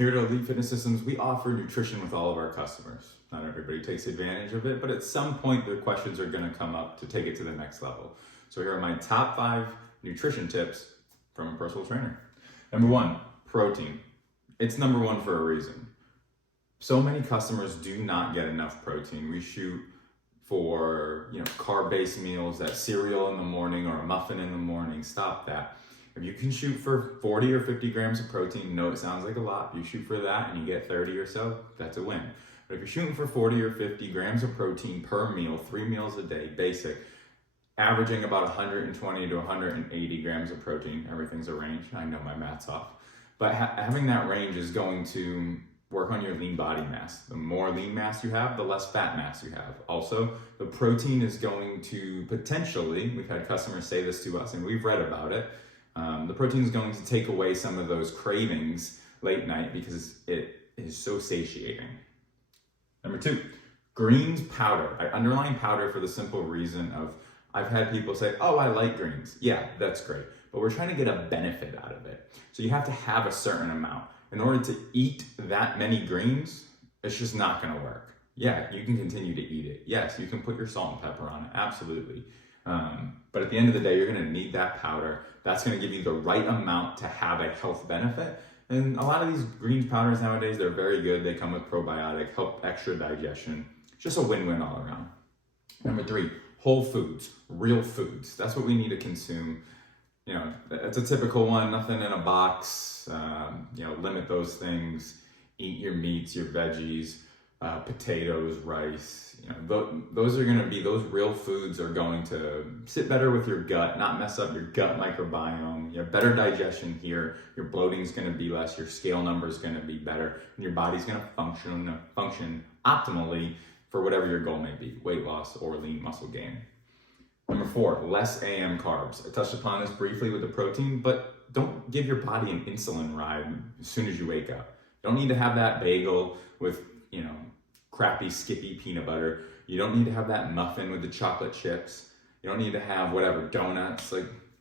Here at Elite Fitness Systems, we offer nutrition with all of our customers. Not everybody takes advantage of it, but at some point their questions are gonna come up to take it to the next level. So here are my top 5 nutrition tips from a personal trainer. Number 1, protein. It's number 1 for a reason. So many customers do not get enough protein. We shoot for carb-based meals, that cereal in the morning or a muffin in the morning. Stop that. If you can shoot for 40 or 50 grams of protein, no, it sounds like a lot. You shoot for that and you get 30 or so, that's a win. But if you're shooting for 40 or 50 grams of protein per meal, 3 meals a day, basic, averaging about 120 to 180 grams of protein, everything's a range. I know my math's off. But having that range is going to work on your lean body mass. The more lean mass you have, the less fat mass you have. Also, the protein is going to potentially, we've had customers say this to us and we've read about it, the protein is going to take away some of those cravings late night because it is so satiating. Number 2, greens powder. I underline powder for the simple reason of I've had people say, oh, I like greens. Yeah, that's great. But we're trying to get a benefit out of it. So you have to have a certain amount. In order to eat that many greens, it's just not gonna work. Yeah, you can continue to eat it. Yes, you can put your salt and pepper on it, absolutely. But at the end of the day, you're gonna need that powder. That's gonna give you the right amount to have a health benefit. And a lot of these greens powders nowadays, they're very good. They come with probiotic, help extra digestion. Just a win-win all around. Number 3, whole foods, real foods. That's what we need to consume. It's a typical one, nothing in a box. Limit those things. Eat your meats, your veggies, potatoes, rice. Those real foods are going to sit better with your gut, not mess up your gut microbiome. You have better digestion here. Your bloating is going to be less. Your scale number is going to be better, and your body's going to function optimally for whatever your goal may be, weight loss or lean muscle gain. Number 4, less AM carbs. I touched upon this briefly with the protein, but don't give your body an insulin ride as soon as you wake up. You don't need to have that bagel with, crappy Skippy peanut butter. You don't need to have that muffin with the chocolate chips. You don't need to have whatever, donuts.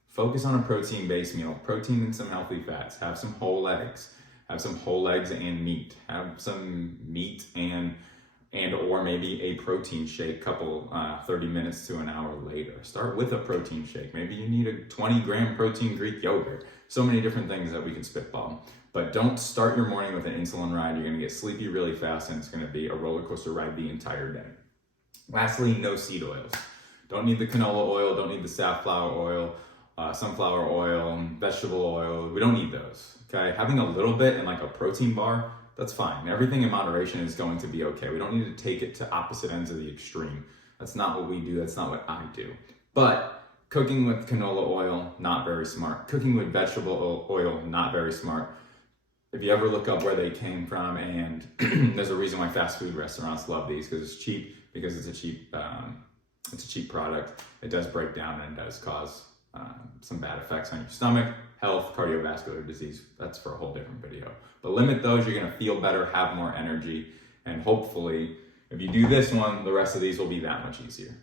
Focus on a protein-based meal. Protein and some healthy fats. Have some whole eggs. Have some whole eggs and meat. Have some meat and or maybe a protein shake 30 minutes to an hour later. Start with a protein shake. Maybe you need a 20-gram protein Greek yogurt. So many different things that we can spitball. But don't start your morning with an insulin ride. You're gonna get sleepy really fast and it's gonna be a roller coaster ride the entire day. Lastly, no seed oils. Don't need the canola oil, don't need the safflower oil, sunflower oil, vegetable oil. We don't need those, okay? Having a little bit in like a protein bar, that's fine. Everything in moderation is going to be okay. We don't need to take it to opposite ends of the extreme. That's not what we do. That's not what I do. But cooking with canola oil, not very smart. Cooking with vegetable oil, not very smart. If you ever look up where they came from, and there's a reason why fast food restaurants love these, because it's cheap, because it's a cheap product. It does break down and it does cause some bad effects on your stomach, health, cardiovascular disease. That's for a whole different video. But limit those, you're gonna feel better, have more energy, and hopefully, if you do this one, the rest of these will be that much easier.